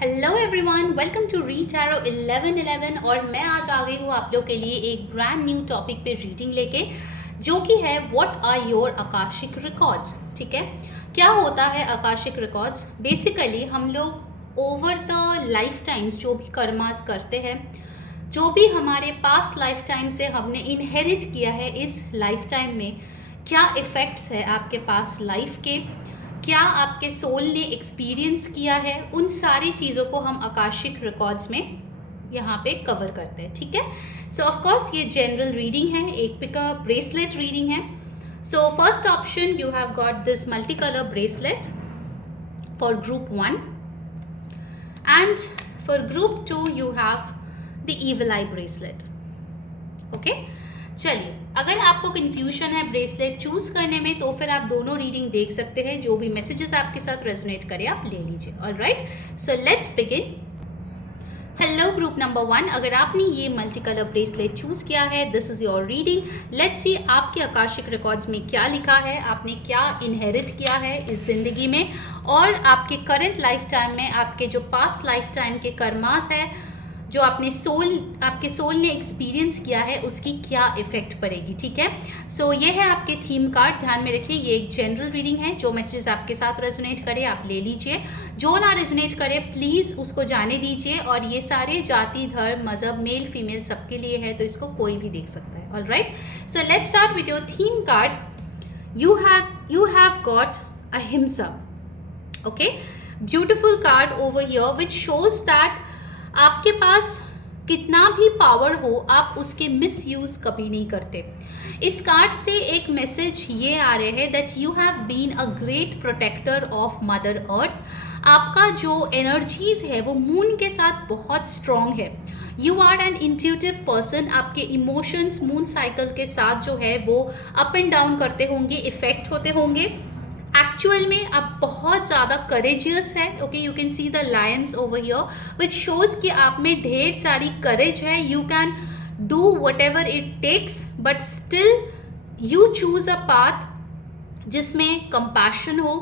Hello everyone, welcome to read tarot 1111 और मैं आज आ गई हूँ आप लोग के लिए एक ब्रांड न्यू टॉपिक पे रीडिंग लेके, जो कि है what are your akashic records. ठीक है, क्या होता है आकाशिक रिकॉर्ड्स? बेसिकली हम लोग ओवर द लाइफ टाइम्स जो भी कर्मास करते हैं, जो भी हमारे पास्ट लाइफ टाइम से हमने इनहेरिट किया है इस लाइफ टाइम में, क्या इफ़ेक्ट्स है आपके पास्ट लाइफ के, क्या आपके सोल ने एक्सपीरियंस किया है, उन सारी चीज़ों को हम आकाशिक रिकॉर्ड्स में यहाँ पे कवर करते हैं। ठीक है, सो ऑफ कोर्स ये जनरल रीडिंग है, एक पिका ब्रेसलेट रीडिंग है। So first option, you have got this multi colour bracelet for group 1 and for group 2 you have the evil I bracelet. Okay, चलिए, अगर आपको कंफ्यूजन है ब्रेसलेट चूज करने में तो फिर आप दोनों रीडिंग देख सकते हैं, जो भी मैसेजेस आपके साथ रेजोनेट करे आप ले लीजिए। Alright, so let's begin. Hello group number 1, अगर आपने ये मल्टी कलर ब्रेसलेट चूज किया है, this is your reading. Let's सी आपके आकाशिक रिकॉर्ड्स में क्या लिखा है, आपने क्या इनहेरिट किया है इस जिंदगी में, और आपके करंट लाइफ टाइम में आपके जो पास्ट लाइफ टाइम के कर्मास है, जो आपके सोल ने एक्सपीरियंस किया है, उसकी क्या इफेक्ट पड़ेगी। ठीक है, सो ये है आपके थीम कार्ड। ध्यान में रखिए, ये एक जनरल रीडिंग है, जो मैसेजेस आपके साथ रेजोनेट करे आप ले लीजिए, जो ना रेजोनेट करे प्लीज़ उसको जाने दीजिए। और ये सारे जाति, धर्म, मजहब, मेल फीमेल सबके लिए है, तो इसको कोई भी देख सकता है। Alright, so let's start with your theme card. You have got ahimsa. Okay, beautiful card over here which shows that आपके पास कितना भी पावर हो, आप उसके मिसयूज कभी नहीं करते। इस कार्ड से एक मैसेज ये आ रहे हैं that you have been a great protector of mother earth. आपका जो एनर्जीज है वो मून के साथ बहुत स्ट्रॉन्ग है। You are an intuitive person. आपके इमोशंस मून साइकिल के साथ जो है वो अप एंड डाउन करते होंगे, इफेक्ट होते होंगे। एक्चुअल में आप बहुत ज़्यादा करेजियस है। Okay, you can see the lions over here which shows कि आप में ढेर सारी करेज है। You can do whatever it takes, but still you choose a path जिसमें कंपैशन हो,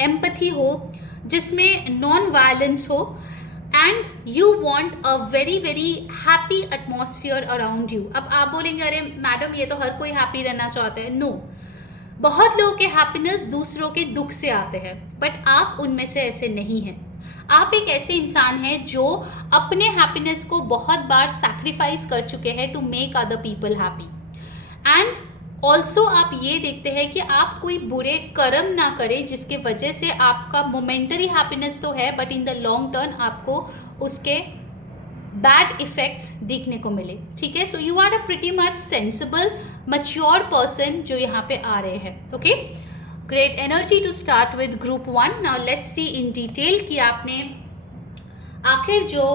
एम्पथी हो, जिसमें नॉन वायलेंस हो, and you want a very very happy atmosphere around you. अब आप बोलेंगे अरे मैडम, ये तो हर कोई हैप्पी रहना चाहता है। नो, बहुत लोगों के हैप्पीनेस दूसरों के दुख से आते हैं, बट आप उनमें से ऐसे नहीं हैं। आप एक ऐसे इंसान हैं जो अपने हैप्पीनेस को बहुत बार सैक्रिफाइस कर चुके हैं to make other people happy. And also आप ये देखते हैं कि आप कोई बुरे कर्म ना करें जिसके वजह से आपका मोमेंटरी हैप्पीनेस तो है, but in the long term आपको उसके बैड इफेक्ट्स देखने को मिले। ठीक है, so you are a pretty much sensible mature person जो यहाँ पे आ रहे हैं। Okay, great energy to start with group 1। Now let's see in detail कि आपने आखिर जो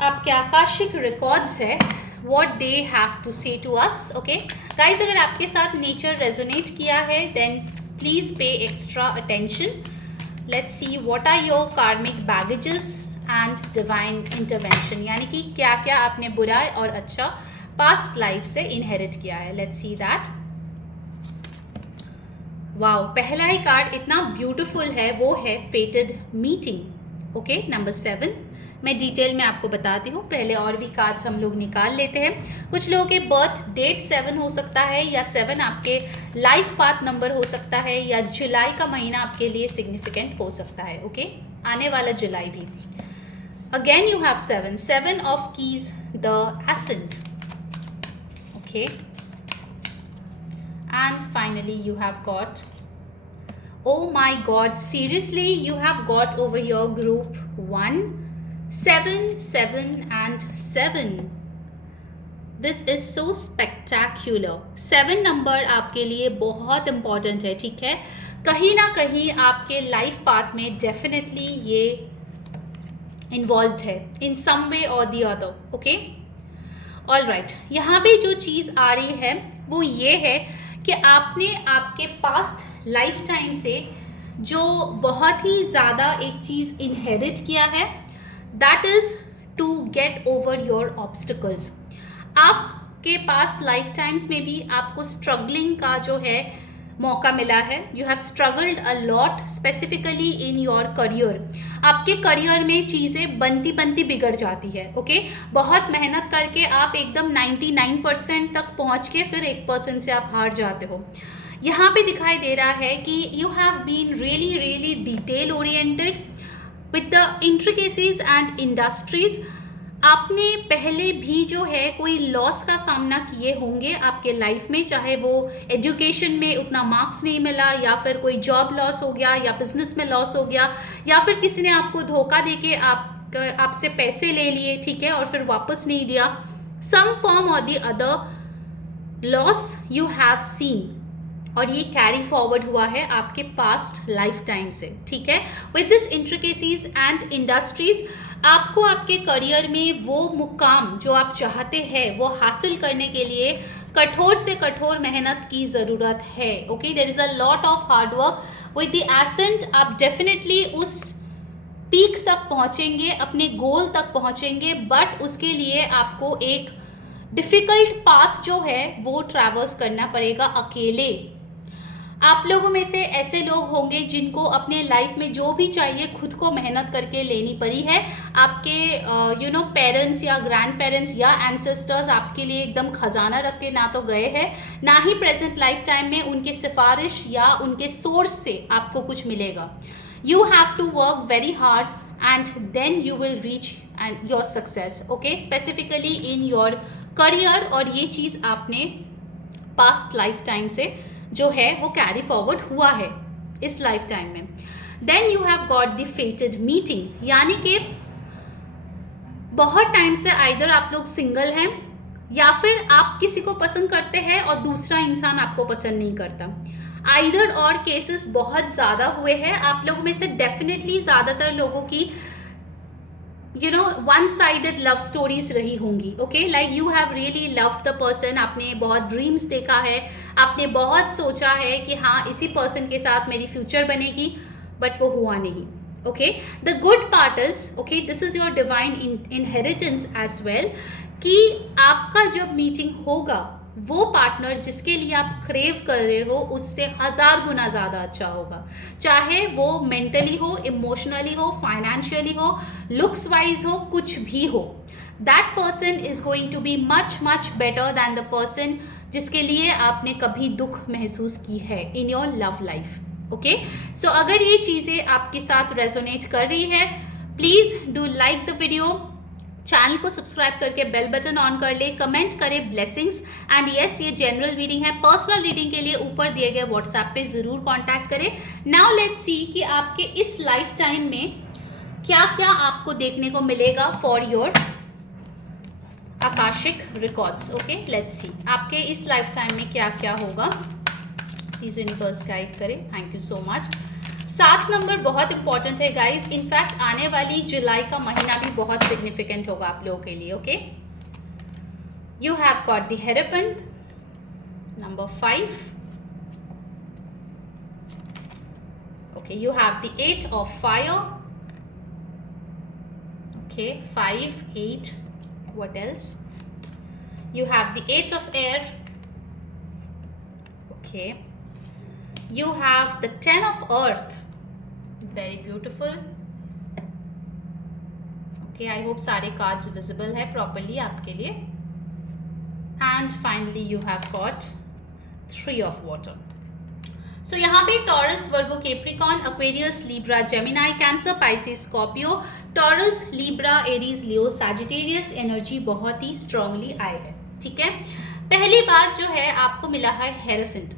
आपके आकाशिक रिकॉर्ड्स है what they have to say to us. Okay guys, अगर आपके साथ नेचर रेजोनेट किया है then please pay extra attention. Let's see what are your karmic baggages and divine intervention, यानी कि क्या क्या आपने बुरा और अच्छा पास्ट लाइफ से इनहेरिट किया है। Let's see that. वाओ, पहला ही कार्ड इतना ब्यूटीफुल है, वो है फेटेड मीटिंग। Okay, number 7। मैं डिटेल में आपको बताती हूँ, पहले और भी कार्ड्स हम लोग निकाल लेते हैं। कुछ लोगों के बर्थ डेट 7 हो सकता है, या 7 आपके लाइफ पाथ नंबर हो सकता है, या जुलाई का महीना आपके लिए सिग्निफिकेंट हो सकता है। ओके, आने वाला जुलाई भी। Again you have 7 of keys, the ascent. Okay, and finally you have got, oh my god, seriously you have got over your group 1 7 7 and 7. This is so spectacular. 7 number आपके लिए बहुत important है। ठीक है, कहीं ना कहीं आपके लाइफ पाथ में डेफिनेटली ये इन्वॉल्व है इन सम वे और the other. Okay, all right, यहाँ पे जो चीज़ आ रही है वो ये है कि आपने आपके पास्ट लाइफ टाइम से जो बहुत ही ज़्यादा एक चीज़ इनहेरिट किया है, that is to get over your obstacles. आपके पास लाइफ टाइम्स में भी आपको स्ट्रगलिंग का जो है मौका मिला है। You have struggled a lot specifically in your career. आपके करियर में चीज़ें बनती बनती बिगड़ जाती है। ओके, बहुत मेहनत करके आप एकदम 99% तक पहुंच के फिर 1% से आप हार जाते हो। यहाँ पे दिखाई दे रहा है कि you have been really really detail oriented with the intricacies and industries. आपने पहले भी जो है कोई लॉस का सामना किए होंगे आपके लाइफ में, चाहे वो एजुकेशन में उतना मार्क्स नहीं मिला, या फिर कोई जॉब लॉस हो गया, या बिजनेस में लॉस हो गया, या फिर किसी ने आपको धोखा देके आपसे पैसे ले लिए, ठीक है, और फिर वापस नहीं दिया। सम फॉर्म और the other laws you have seen, और ये कैरी फॉरवर्ड हुआ है आपके पास्ट लाइफ टाइम से, ठीक है। With this intricacies and industries आपको आपके करियर में वो मुकाम जो आप चाहते हैं वो हासिल करने के लिए कठोर से कठोर मेहनत की ज़रूरत है। Okay, there is a lot of hard work with the ascent. आप डेफिनेटली उस पीक तक पहुंचेंगे, अपने गोल तक पहुंचेंगे, बट उसके लिए आपको एक डिफ़िकल्ट पाथ जो है वो ट्रैवर्स करना पड़ेगा अकेले। आप लोगों में से ऐसे लोग होंगे जिनको अपने लाइफ में जो भी चाहिए खुद को मेहनत करके लेनी पड़ी है। आपके पेरेंट्स या ग्रैंड पेरेंट्स या एंसेस्टर्स आपके लिए एकदम खजाना रख के ना तो गए हैं, ना ही प्रेजेंट लाइफ टाइम में उनके सिफारिश या उनके सोर्स से आपको कुछ मिलेगा। You have to work very hard and then you will reach and your success. Okay, specifically in your career, और ये चीज़ आपने पास्ट लाइफ टाइम से जो है वो कैरी फॉरवर्ड हुआ है इस लाइफ टाइम में। Then you have got the fated meeting, यानी कि बहुत टाइम से आइदर आप लोग सिंगल हैं या फिर आप किसी को पसंद करते हैं और दूसरा इंसान आपको पसंद नहीं करता। आइदर और केसेस बहुत ज़्यादा हुए हैं। आप लोगों में से डेफिनेटली ज़्यादातर लोगों की वन साइडेड लव स्टोरीज रही होंगी। Okay, like you have really loved the person, आपने बहुत ड्रीम्स देखा है, आपने बहुत सोचा है कि हाँ इसी पर्सन के साथ मेरी फ्यूचर बनेगी, बट वो हुआ नहीं। Okay, the good part is, okay, this is your divine inheritance as well, कि आपका जब मीटिंग होगा वो पार्टनर जिसके लिए आप क्रेव कर रहे हो उससे 1000 गुना ज़्यादा अच्छा होगा, चाहे वो मेंटली हो, इमोशनली हो, फाइनेंशियली हो, लुक्स वाइज हो, कुछ भी हो। That person is going to be much much better than the person जिसके लिए आपने कभी दुख महसूस की है in your love life. Okay, so अगर ये चीज़ें आपके साथ रेजोनेट कर रही है, please do like the video, channel को सब्सक्राइब करके बेल बटन ऑन कर ले, कमेंट करें ब्लेसिंग्स, एंड यस ये जनरल रीडिंग है। पर्सनल रीडिंग के लिए ऊपर दिए गए व्हाट्सएप पे ज़रूर कांटेक्ट करें। नाउ लेट्स सी कि आपके इस लाइफ टाइम में क्या क्या आपको देखने को मिलेगा for your akashic records. Okay, let's see आपके इस लाइफ टाइम में क्या क्या होगा। प्लीज़ यूनिवर्स गाइड करें। Thank you so much. 7 number बहुत इंपॉर्टेंट है गाइस, इनफैक्ट आने वाली जुलाई का महीना भी बहुत सिग्निफिकेंट होगा आप लोगों के लिए। Okay, you have got the hierophant, number 5। Okay, you have the 8 of fire. Okay, 5, 8, what else? You have the 8 of air. Okay, you have the 10 of earth. Very beautiful. Okay, I hope सारे cards visible है properly आपके लिए। And finally you have got 3 of water. So यहाँ पे Taurus, Virgo, Capricorn, Aquarius, Libra, Gemini, Cancer, Pisces, Scorpio, Taurus, Libra, Aries, Leo, Sagittarius energy बहुत ही strongly आए हैं। ठीक है, पहली बात जो है आपको मिला है hierophant.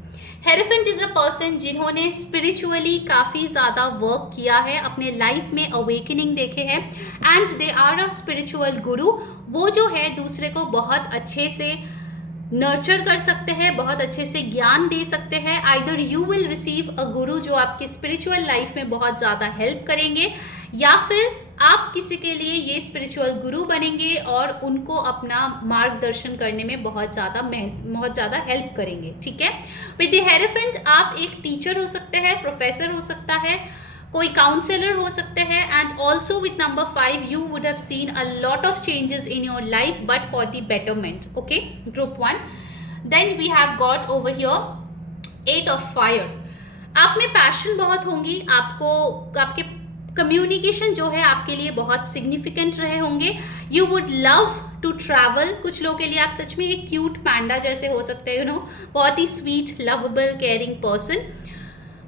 Hierophant is a person जिन्होंने स्पिरिचुअली काफ़ी ज़्यादा वर्क किया है, अपने लाइफ में अवेकनिंग देखे हैं, and they are a spiritual guru. वो जो है दूसरे को बहुत अच्छे से नर्चर कर सकते हैं, बहुत अच्छे से ज्ञान दे सकते हैं। Either you will receive a गुरु जो आपके स्पिरिचुअल लाइफ में बहुत ज़्यादा हेल्प करेंगे, या फिर आप किसी के लिए ये स्पिरिचुअल गुरु बनेंगे और उनको अपना मार्गदर्शन करने में बहुत ज़्यादा हेल्प करेंगे। ठीक है, विद द हेरोफेंट आप एक टीचर हो सकते हैं, प्रोफेसर हो सकता है, कोई काउंसलर हो सकते हैं, and also with number 5 you would have seen a lot of changes in your life but for the betterment. Okay, group 1। Then we have got over here 8 of fire. आप में passion बहुत होंगी, आपको आपके communication जो है आपके लिए बहुत सिग्निफिकेंट रहे होंगे। You would love to travel, कुछ लोगों के लिए आप सच में एक क्यूट पैंडा जैसे हो सकते हैं, यू नो, बहुत ही sweet, lovable, caring person.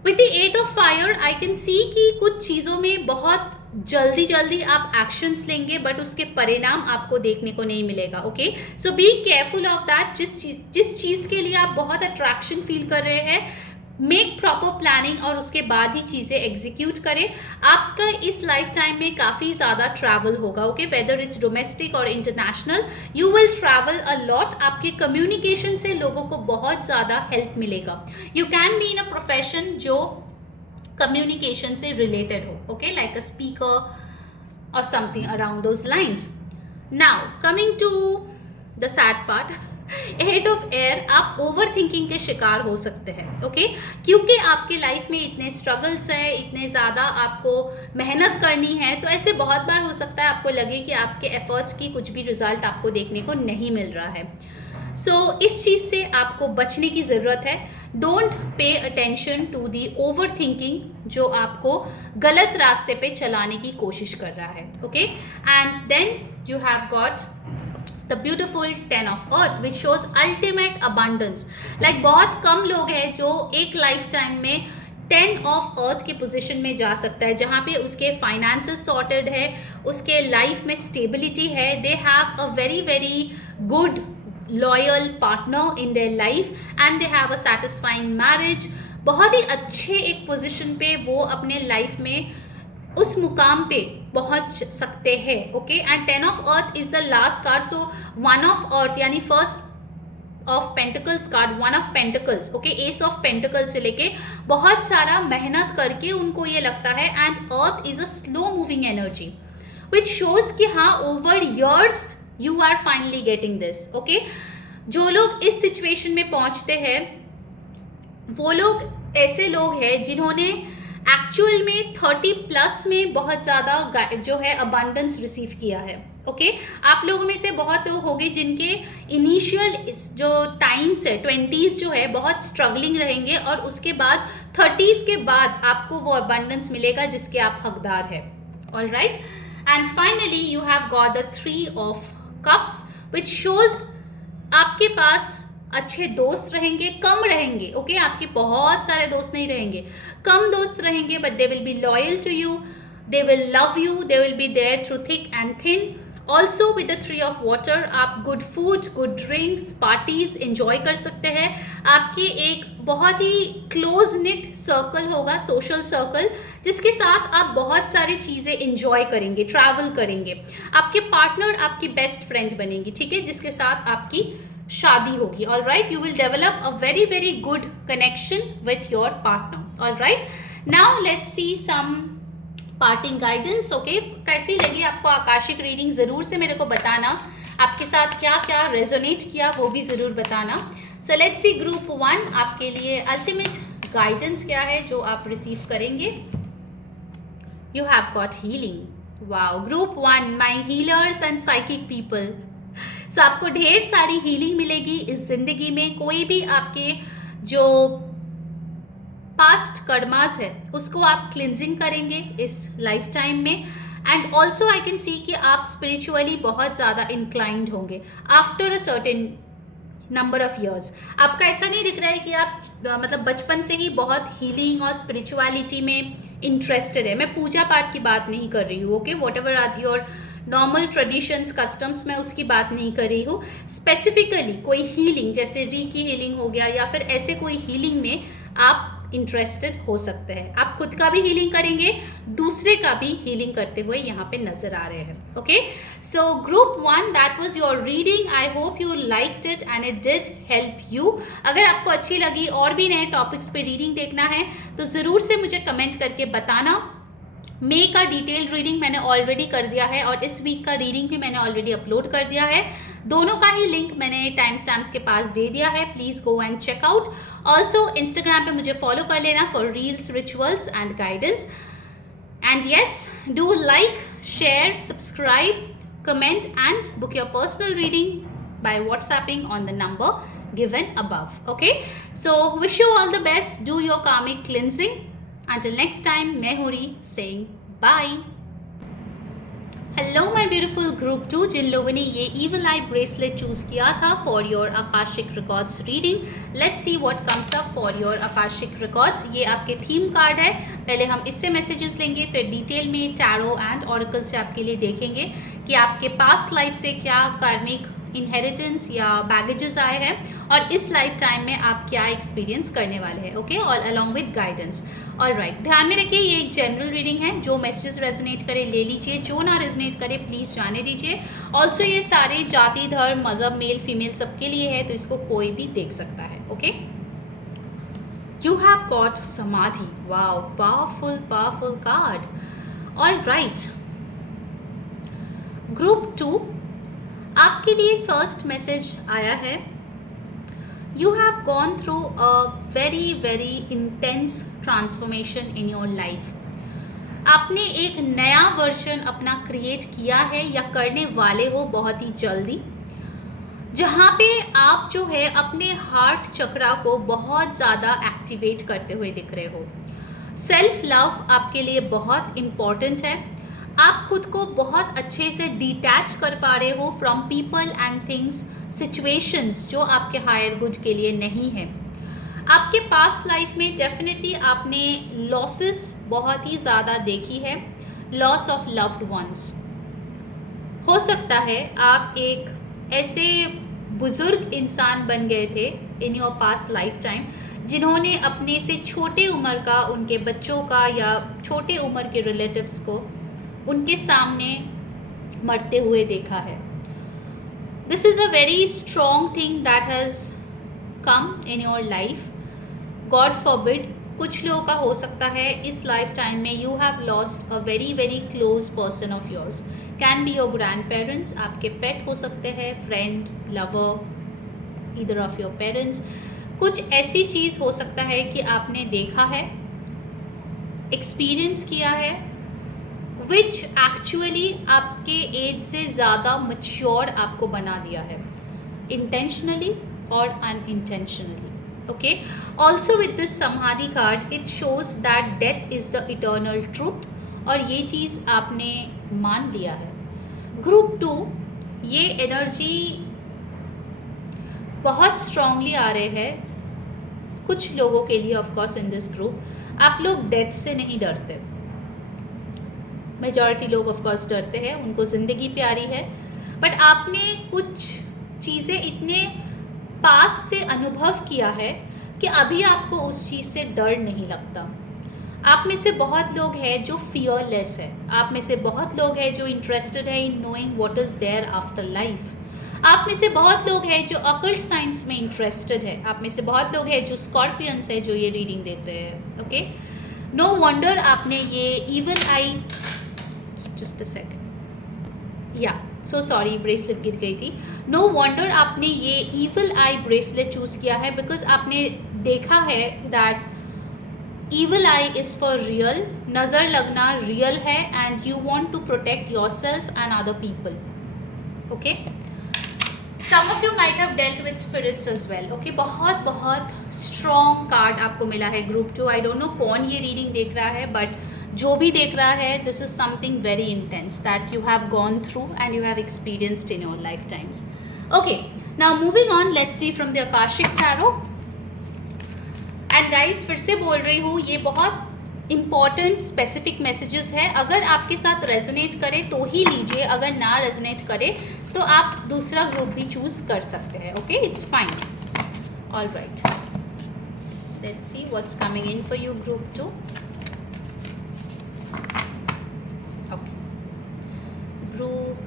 With the 8 of fire I can see कि कुछ चीज़ों में बहुत जल्दी जल्दी आप एक्शंस लेंगे, बट उसके परिणाम आपको देखने को नहीं मिलेगा। Okay, so be careful of that. जिस चीज़ के लिए आप बहुत अट्रैक्शन फील कर रहे हैं, मेक प्रॉपर प्लानिंग और उसके बाद ही चीज़ें एग्जीक्यूट करें। आपका इस लाइफ टाइम में काफ़ी ज़्यादा ट्रैवल होगा। ओके, वेदर इट्स डोमेस्टिक और international, you will travel a lot. आपके कम्युनिकेशन से लोगों को बहुत ज़्यादा हेल्प मिलेगा। You can be in a profession जो कम्युनिकेशन से रिलेटेड हो, ओके, लाइक अ स्पीकर और something around those lines. Now coming to the sad part, 8 of air, आप ओवर थिंकिंग के शिकार हो सकते हैं। ओके, क्योंकि आपके लाइफ में इतने स्ट्रगल्स हैं, इतने ज़्यादा आपको मेहनत करनी है, तो ऐसे बहुत बार हो सकता है आपको लगे कि आपके एफर्ट्स की कुछ भी रिजल्ट आपको देखने को नहीं मिल रहा है। सो इस चीज़ से आपको बचने की ज़रूरत है। Don't pay attention to the overthinking जो आपको गलत रास्ते पे चलाने की कोशिश कर रहा है। Okay, and then you have got the beautiful 10 of earth which shows ultimate abundance. Like बहुत कम लोग हैं जो एक लाइफ टाइम में 10 ऑफ अर्थ के पोजीशन में जा सकता है, जहाँ पे उसके फाइनेंसेस सॉर्टेड है, उसके लाइफ में स्टेबिलिटी है, they have a very very good loyal partner in their life and they have a satisfying marriage. बहुत ही अच्छे एक पोजीशन पे वो अपने लाइफ में उस मुकाम पे पहुंच सकते हैं। Okay, and 10 of earth is the last card, so 1 of earth यानी first of pentacles card, 1 of pentacles, okay, ace of pentacles से लेके बहुत सारा मेहनत करके उनको ये लगता है, and earth is a slow moving energy which shows कि हाँ over years you are finally getting this. Okay, जो लोग इस सिचुएशन में पहुंचते हैं वो लोग ऐसे लोग हैं जिन्होंने एक्चुअल में 30+ में बहुत ज़्यादा जो है अबंडेंस रिसीव किया है। ओके, आप लोगों में से बहुत लोग होंगे जिनके इनिशियल जो टाइम्स है 20s जो है बहुत स्ट्रगलिंग रहेंगे, और उसके बाद 30s के बाद आपको वो अबंडेंस मिलेगा जिसके आप हकदार हैं। All right, and finally you have got the 3 of cups which shows आपके पास अच्छे दोस्त रहेंगे, कम रहेंगे। ओके, आपके बहुत सारे दोस्त नहीं रहेंगे, कम दोस्त रहेंगे, but they will be loyal to you, they will love you, they will be there through thick and thin. Also with the 3 of water आप good food, good drinks, parties enjoy कर सकते हैं। आपके एक बहुत ही क्लोज निट सर्कल होगा, social circle, जिसके साथ आप बहुत सारी चीज़ें एंजॉय करेंगे, ट्रैवल करेंगे। आपके पार्टनर आपकी बेस्ट फ्रेंड बनेंगी, ठीक है, जिसके साथ आपकी शादी होगी। All right, you will develop a very very good connection with your partner. All right, now let's see some parting guidance. Okay, कैसी लगी आपको आकाशिक रीडिंग ज़रूर से मेरे को बताना, आपके साथ क्या क्या रेजोनेट किया वो भी ज़रूर बताना। सो लेट्स सी ग्रुप 1, आपके लिए अल्टीमेट गाइडेंस क्या है जो आप रिसीव करेंगे। You have got healing. Wow, group 1, my healers and psychic people. So आपको ढेर सारी हीलिंग मिलेगी इस जिंदगी में। कोई भी आपके जो पास्ट कर्मास है उसको आप क्लिनजिंग करेंगे इस लाइफ टाइम में, and also I can see कि आप स्पिरिचुअली बहुत ज़्यादा इंक्लाइंड होंगे after a certain number of years. आपका ऐसा नहीं दिख रहा है कि आप मतलब बचपन से ही बहुत हीलिंग और स्पिरिचुअलिटी में इंटरेस्टेड है। मैं पूजा पाठ की बात नहीं कर रही हूँ। Okay, whatever are your normal traditions, customs, मैं उसकी बात नहीं कर रही हूँ। स्पेसिफिकली कोई हीलिंग जैसे री की हीलिंग हो गया या फिर ऐसे कोई हीलिंग में आप इंटरेस्टेड हो सकते हैं। आप खुद का भी हीलिंग करेंगे, दूसरे का भी हीलिंग करते हुए यहाँ पे नजर आ रहे हैं। Okay, so group 1, that was your reading. I hope you liked it and it did help you. अगर आपको अच्छी लगी और भी नए टॉपिक्स पे रीडिंग देखना है तो ज़रूर से मुझे कमेंट करके बताना। मे का डिटेल रीडिंग मैंने ऑलरेडी कर दिया है और इस वीक का रीडिंग भी मैंने ऑलरेडी अपलोड कर दिया है। दोनों का ही लिंक मैंने टाइम स्टैम्प्स के पास दे दिया है, please go and check out. Also Instagram पे मुझे फॉलो कर लेना for reels, rituals and guidance. And yes, do like, share, subscribe, comment and book your personal reading by WhatsApping on the number given above. Okay, so wish you all the best. Do your karmic cleansing. Until next time, मैं हूँ री saying bye. Hello my beautiful group 2, जिन लोगों ने ये evil eye bracelet choose किया था for your akashic records reading, let's see what comes up for your akashic records. ये आपके थीम कार्ड है। पहले हम इससे मैसेजेस लेंगे, फिर डिटेल में टैरो एंड ऑरेकल से आपके लिए देखेंगे कि आपके पास्ट लाइफ से क्या कार्मिक इनहेरिटेंस या बैगेजेस आए हैं और इस लाइफ टाइम में आप क्या एक्सपीरियंस करने वाले हैं। Okay, all along with guidance. All right, ध्यान में रखिए ये एक जनरल रीडिंग है। जो मैसेजेस रेजोनेट करे ले लीजिए, जो ना रेजोनेट करे प्लीज़ जाने दीजिए। ऑल्सो ये सारे जाति, धर्म, मजहब, मेल फीमेल सबके लिए है, तो इसको कोई भी देख सकता है। ओके, यू हैव गॉट समाधि। Wow, powerful powerful card. All right, group 2, आपके लिए फर्स्ट मैसेज आया है। You have gone through a very very intense transformation in your life. आपने एक नया वर्जन अपना क्रिएट किया है या करने वाले हो बहुत ही जल्दी, जहाँ पे आप जो है अपने हार्ट चक्रा को बहुत ज़्यादा एक्टिवेट करते हुए दिख रहे हो। सेल्फ लव आपके लिए बहुत इम्पॉर्टेंट है। आप खुद को बहुत अच्छे से डिटैच कर पा रहे हो from people and things, situations जो आपके हायर गुड के लिए नहीं है। आपके पास्ट लाइफ में डेफिनेटली आपने लॉसेस बहुत ही ज़्यादा देखी है, लॉस ऑफ लव्ड वंस। हो सकता है आप एक ऐसे बुजुर्ग इंसान बन गए थे in your past life time, जिन्होंने अपने से छोटे उम्र का, उनके बच्चों का या छोटे उम्र के रिलेटिव्स को उनके सामने मरते हुए देखा है। This is a very strong thing that has come in your life. God forbid, कुछ लोगों का हो सकता है इस लाइफ टाइम में you have lost a very very close person of yours. Can be your grand parents, आपके पेट हो सकते हैं, friend, lover, either of your parents. कुछ ऐसी चीज़ हो सकता है कि आपने देखा है, एक्सपीरियंस किया है, विच एक्चुअली आपके एज से ज़्यादा मच्योर आपको बना दिया है, इंटेंशनली और unintentionally. Okay, also with this samadhi card it shows that death is the eternal truth, और ये चीज़ आपने मान लिया है। ग्रुप 2, ये एनर्जी बहुत स्ट्रांगली आ रहे हैं कुछ लोगों के लिए। Of course in this group आप लोग डेथ से नहीं डरते, मेजॉरिटी लोग ऑफ कोर्स डरते हैं, उनको ज़िंदगी प्यारी है, बट आपने कुछ चीज़ें इतने पास से अनुभव किया है कि अभी आपको उस चीज़ से डर नहीं लगता। आप में से बहुत लोग हैं जो फियरलेस है, आप में से बहुत लोग हैं जो इंटरेस्टेड है in knowing what is there afterlife. आप में से बहुत लोग हैं जो अकल्ट साइंस में इंटरेस्टेड है, आप में से बहुत लोग हैं जो स्कॉर्पियंस है जो ये रीडिंग देख रहे हैं। ओके, नो वंडर आपने ये even I, just a second, या सो सॉरी ब्रेसलेट गिर गई थी। नो वंडर आपने ये ईवल आई ब्रेसलेट चूज किया है, बिकॉज आपने देखा है that evil eye is for real, नज़र लगना रियल है, and you want to protect yourself and other people. Okay, some of you might have dealt with spirits as well. Okay, बहुत बहुत स्ट्रॉन्ग कार्ड आपको मिला है group 2। I don't know कौन ये रीडिंग देख रहा है, बट जो भी देख रहा है, this is something very intense that you have gone through and you have experienced in your life times. Okay, now moving on, let's see from the Akashic tarot. And guys, फिर से बोल रही हूँ, ये बहुत इंपॉर्टेंट स्पेसिफिक मैसेजेस है। अगर आपके साथ रेजोनेट करे तो ही लीजिए, अगर ना रेजोनेट करे तो आप दूसरा ग्रुप भी चूज कर सकते हैं। Okay, it's fine. All right, let's see what's coming in for you group 2। Okay, group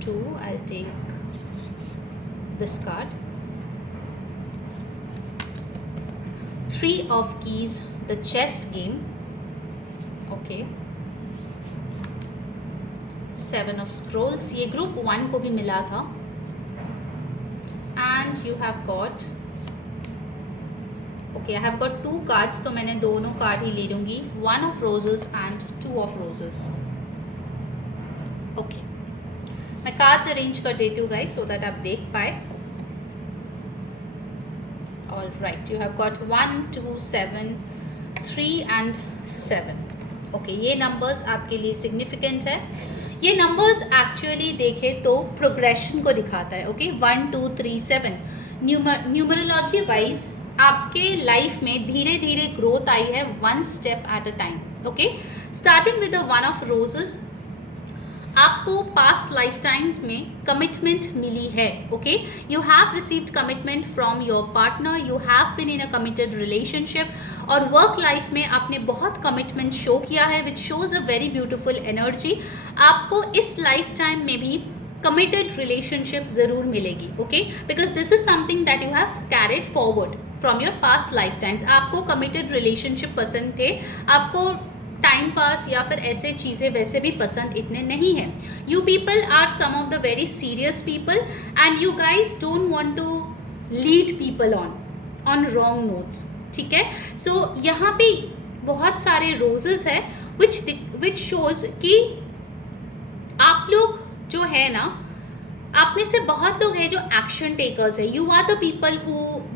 2, I'll take this card. 3 of keys, the chess game. Okay, 7 of scrolls, ये ग्रुप 1 को भी मिला था। and you have got, okay, I have got 2 cards, तो मैंने दोनों card ही ले लूँगी, 1 of roses and 2 of roses. okay, मैं कार्ड्स अरेंज कर देती हूँ गाइस, सो दैट आप देख पाए। All right, you have got 1, 2, 7, 3 and 7. Okay, ये नंबर्स आपके लिए सिग्निफिकेंट है। ये नंबर्स एक्चुअली देखें तो प्रोग्रेशन को दिखाता है। ओके, 1 2 3 7 न्यूमरोलॉजी वाइज आपके लाइफ में धीरे धीरे ग्रोथ आई है, one step at a time. Okay, starting with the one of roses, आपको पास्ट लाइफ टाइम में कमिटमेंट मिली है। Okay, you have received commitment from your partner, you have been in a committed relationship, और work life में आपने बहुत commitment show किया है, which shows a very beautiful energy. आपको इस लाइफ टाइम में भी कमिटेड रिलेशनशिप जरूर मिलेगी। Okay, because this is something that you have carried forward from your past life times. आपको कमिटेड रिलेशनशिप पसंद थे, आपको टाइम पास या फिर ऐसे चीज़ें वैसे भी पसंद इतने नहीं है। You people are some of the very serious people and you guys don't want to lead people on wrong notes. ठीक है, सो यहाँ पे बहुत सारे रोजेस है विच शोज कि आप लोग जो है ना, आप में से बहुत लोग हैं जो एक्शन टेकर्स है। You are the people who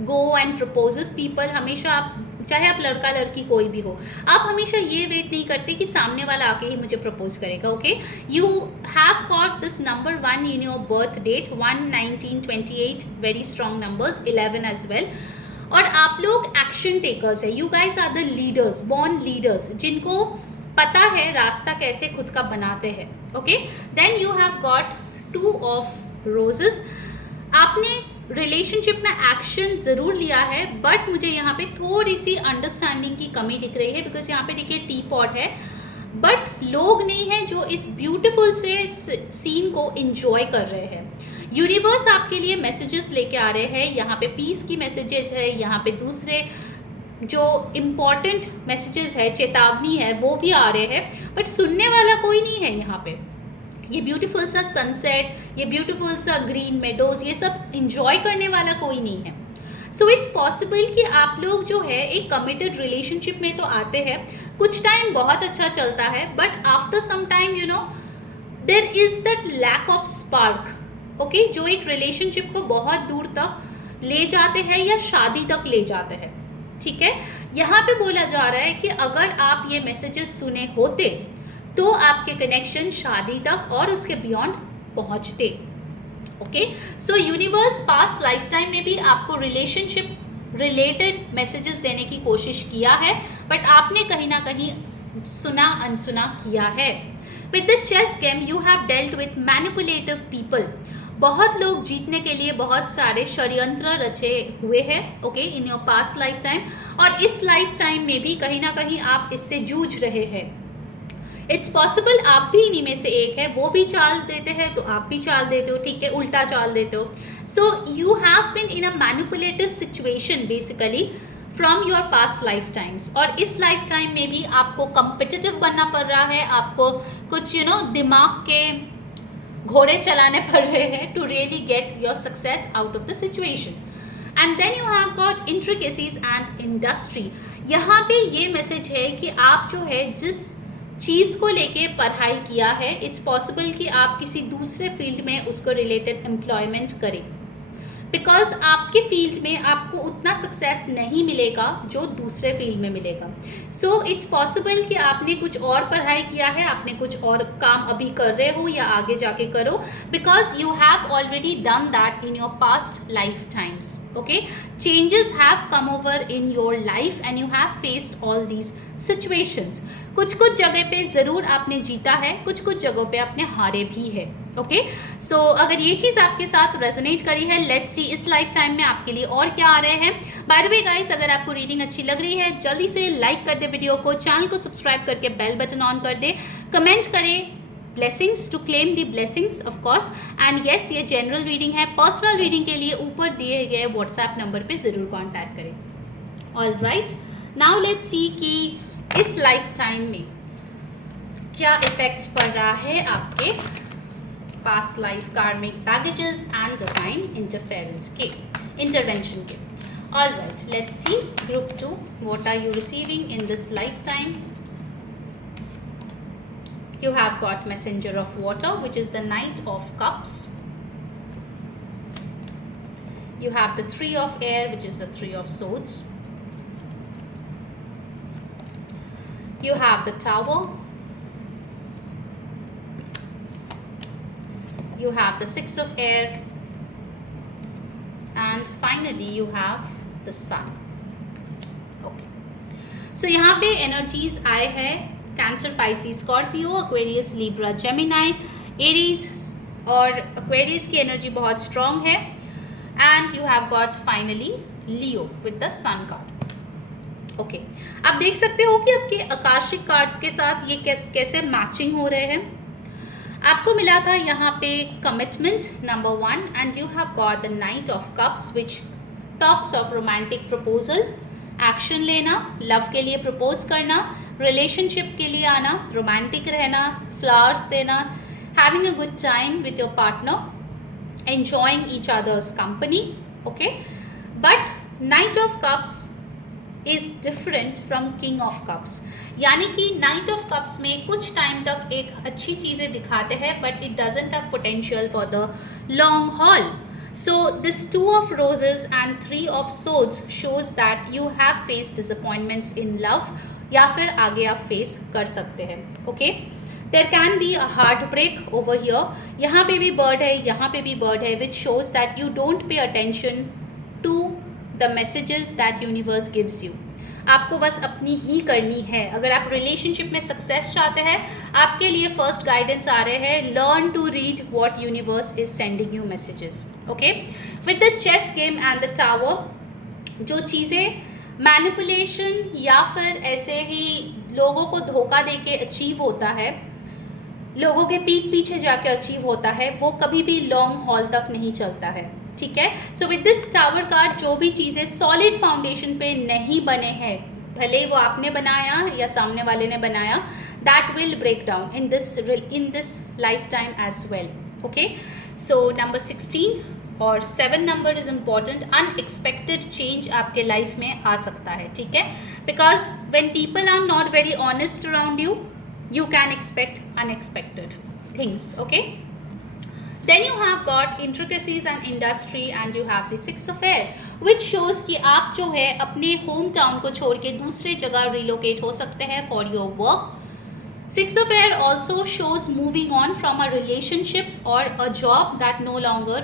go and proposes people. हमेशा आप, चाहे आप लड़का लड़की कोई भी हो, आप हमेशा ये वेट नहीं करते कि सामने वाला आके ही मुझे प्रपोज करेगा। Okay, you have got this number 1 in your birth date, 1 19 28, very strong numbers, 11 as well. और आप लोग एक्शन टेकर्स है। You guys are the leaders, born leaders, जिनको पता है रास्ता कैसे खुद का बनाते हैं। Okay, then you have got 2 of roses. आपने रिलेशनशिप में एक्शन ज़रूर लिया है, बट मुझे यहाँ पे थोड़ी सी अंडरस्टैंडिंग की कमी दिख रही है, बिकॉज यहाँ पे देखिए टी पॉट है, बट लोग नहीं हैं जो इस ब्यूटीफुल से सीन को इंजॉय कर रहे हैं। यूनिवर्स आपके लिए मैसेजेस लेके आ रहे हैं, यहाँ पे पीस की मैसेजेस है, यहाँ पे दूसरे जो इम्पॉर्टेंट मैसेजेस है, चेतावनी है, वो भी आ रहे हैं, बट सुनने वाला कोई नहीं है। यहाँ पे ये ब्यूटीफुल सा सनसेट, ये ब्यूटीफुल सा ग्रीन मेडोज, ये सब इंजॉय करने वाला कोई नहीं है। सो इट्स पॉसिबल कि आप लोग जो है एक कमिटेड रिलेशनशिप में तो आते हैं, कुछ टाइम बहुत अच्छा चलता है, but after some time you know there is that lack of spark. Okay, जो एक रिलेशनशिप को बहुत दूर तक ले जाते हैं या शादी तक ले जाते हैं। ठीक है, यहाँ पे बोला जा रहा है कि अगर आप ये मैसेजेस सुने होते तो आपके कनेक्शन शादी तक और उसके बियॉन्ड पहुंचते। ओके, सो यूनिवर्स पास्ट लाइफ टाइम में भी आपको रिलेशनशिप रिलेटेड मैसेजेस देने की कोशिश किया है, बट आपने कहीं ना कहीं सुना अनसुना किया है। With the chess game you have dealt with manipulative people. बहुत लोग जीतने के लिए बहुत सारे षड्यंत्र रचे हुए हैं। Okay, in your past life time, और इस लाइफ टाइम में भी कहीं ना कहीं आप इससे जूझ रहे हैं। इट्स पॉसिबल आप भी इन्हीं में से एक है, वो भी चाल देते हैं तो आप भी चाल देते हो। ठीक है, उल्टा चाल देते हो। So you have been in a manipulative situation basically from your past life times, और इस लाइफ टाइम में भी आपको कम्पिटिटिव बनना पड़ रहा है, आपको कुछ दिमाग के घोड़े चलाने पड़ रहे हैं to really get your success out of the situation. And then you have got intricacies and industry. यहाँ पे ये मैसेज है कि आप जो है जिस चीज़ को लेके पढ़ाई किया है, इट्स पॉसिबल कि आप किसी दूसरे फील्ड में उसको रिलेटेड एम्प्लॉयमेंट करें, बिकॉज आपके फील्ड में आपको उतना सक्सेस नहीं मिलेगा जो दूसरे फील्ड में मिलेगा। सो इट्स पॉसिबल कि आपने कुछ और पढ़ाई किया है, आपने कुछ और काम अभी कर रहे हो या आगे जाके करो, because you have already done that in your past life times. Okay, changes have come over in your life and you have faced all these situations. कुछ कुछ जगह पे ज़रूर आपने जीता है, कुछ कुछ जगहों पे आपने हारे भी है। ओके, सो अगर ये चीज़ आपके साथ रेजोनेट करी है, लेट्स सी इस लाइफ टाइम में आपके लिए और क्या आ रहे हैं। बाय द वे गाइस, अगर आपको रीडिंग अच्छी लग रही है, जल्दी से लाइक कर दे वीडियो को, चैनल को सब्सक्राइब करके बेल बटन ऑन कर दे, कमेंट करें blessings to claim the blessings of course. And yes, ये जनरल रीडिंग है, पर्सनल रीडिंग के लिए ऊपर दिए गए व्हाट्सएप नंबर पे ज़रूर कॉन्टैक्ट करें। ऑल राइट, नाउ लेट्स सी कि इस लाइफ टाइम में क्या इफेक्ट्स पड़ रहा है आपके past life karmic baggages and divine intervention के। All right, let's see group 2, what are you receiving in this life time. You have got messenger of water, which is the Knight of Cups. You have the 3 of air, which is the 3 of swords. You have the Tower. You have the Six of Air. And finally you have the Sun. Okay. So यहाँ पे energies आए हैं Cancer, Pisces, Scorpio, Aquarius, Libra, Gemini, Aries और Aquarius की energy बहुत strong है. And you have got finally Leo with the Sun card. Okay. आप देख सकते हो कि आपके आकाशिक कार्ड्स के साथ ये कैसे मैचिंग हो रहे हैं. आपको मिला था यहाँ पे commitment number 1 and you have got the night of cups which talks of romantic proposal, action लेना, लव के लिए प्रपोज करना, रिलेशनशिप के लिए आना, रोमांटिक रहना, फ्लावर्स देना, having a good time with your partner, enjoying each other's company. Okay, but Knight of Cups is different from King of Cups. यानी कि Knight of Cups में कुछ टाइम तक एक अच्छी चीज़ें दिखाते हैं but it doesn't have potential for the long haul. So this Two of Roses and Three of Swords shows that you have faced disappointments in love या फिर आगे आप face कर सकते हैं. Okay, there can be a heartbreak over here. यहाँ पे भी bird है, यहाँ पे भी bird है, which shows that you don't pay attention to the messages that universe gives you. आपको बस अपनी ही करनी है. अगर आप रिलेशनशिप में सक्सेस चाहते हैं, आपके लिए फर्स्ट गाइडेंस आ रहे हैं, learn to read what universe is sending you messages. Okay, with the chess game and the tower, जो चीज़ें मैनिपुलेशन या फिर ऐसे ही लोगों को धोखा दे के अचीव होता है, लोगों के पीठ पीछे जाके अचीव होता है, वो कभी भी लॉन्ग हॉल तक नहीं चलता है. ठीक है. So with this tower card, जो भी चीज़ें सॉलिड फाउंडेशन पे नहीं बने हैं, भले वो आपने बनाया या सामने वाले ने बनाया, that will break down in this life time as well. Okay, so number 16 और 7 number is important. Unexpected change आपके लाइफ में आ सकता है. ठीक है, because when people are not very honest around you, you can expect unexpected things. Okay, then you have got intricacies and industry and you have the Six of Air, which shows कि आप जो है अपने home town को छोड़ के दूसरे जगह रिलोकेट हो सकते हैं for your work. Six of Air also shows moving on from a relationship or a job that no longer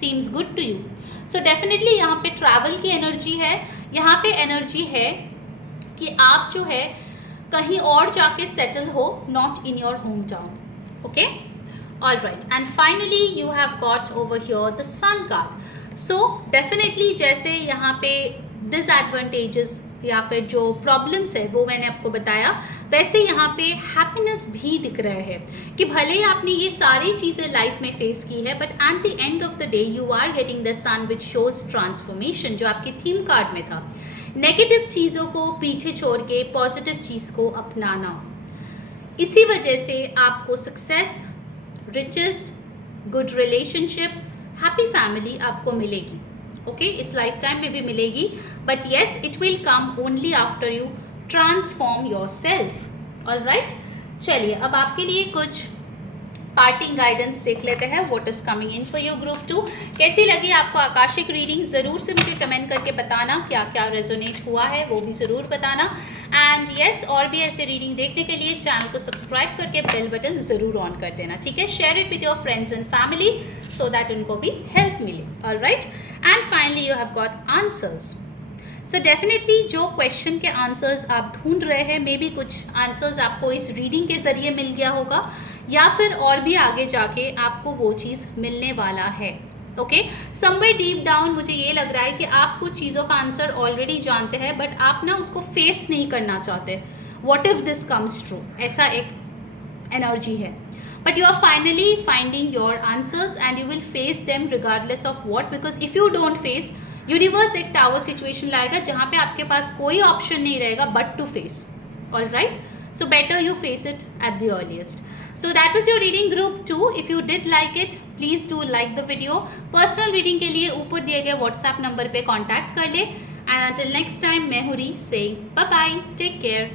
seems good to you. So definitely यहाँ पे travel की energy है. यहाँ पे energy है कि आप जो है कहीं और जाके सेटल हो, not in your home town. Okay, all right. And finally you have got over here the sun card. So definitely जैसे यहाँ पे डिसएडवांटेजेस या फिर जो प्रॉब्लम्स है वो मैंने आपको बताया, वैसे यहाँ पे हैप्पीनेस भी दिख रहे हैं कि भले ही आपने ये सारी चीज़ें लाइफ में फेस की है, but at the end of the day you are getting the sun which shows transformation, जो आपकी थीम कार्ड में था. नेगेटिव चीज़ों को पीछे छोड़ के पॉजिटिव चीज़ को अपनाना, इसी वजह से आपको success, riches, good relationship, happy family आपको मिलेगी. ओके, इस लाइफ टाइम में भी मिलेगी, but yes it will come only after you transform yourself. All right, चलिए अब आपके लिए कुछ पार्टिंग गाइडेंस देख लेते हैं. What is coming in for your group 2. कैसी लगी आपको आकाशिक रीडिंग, ज़रूर से मुझे कमेंट करके बताना. क्या क्या रेजोनेट हुआ है वो भी ज़रूर बताना. एंड येस, और भी ऐसे रीडिंग देखने के लिए चैनल को सब्सक्राइब करके बेल बटन ज़रूर ऑन कर देना. ठीक है, share it with your friends and family so that उनको भी हेल्प मिले. All right, and finally you have got answers. So definitely जो क्वेश्चन के आंसर्स आप ढूंढ रहे हैं, मे बी कुछ आंसर्स आपको इस रीडिंग के ज़रिए मिल गया होगा या फिर और भी आगे जाके आपको वो चीज़ मिलने वाला है. ओके, समवेयर डीप डाउन मुझे ये लग रहा है कि आप कुछ चीज़ों का आंसर ऑलरेडी जानते हैं, बट आप ना उसको फेस नहीं करना चाहते. What if this comes true, ऐसा एक एनर्जी है. But you are finally finding your answers and you will face them regardless of what, because if you don't face, universe एक टावर सिचुएशन लाएगा जहाँ पे आपके पास कोई ऑप्शन नहीं रहेगा but to face. All right, so better you face it at the earliest. So that was your reading group 2. If you did like it, please do like the video. Personal reading के लिए ऊपर दिए गए WhatsApp number पे contact कर ले. And until next time, मैं हूँ री saying bye bye, take care.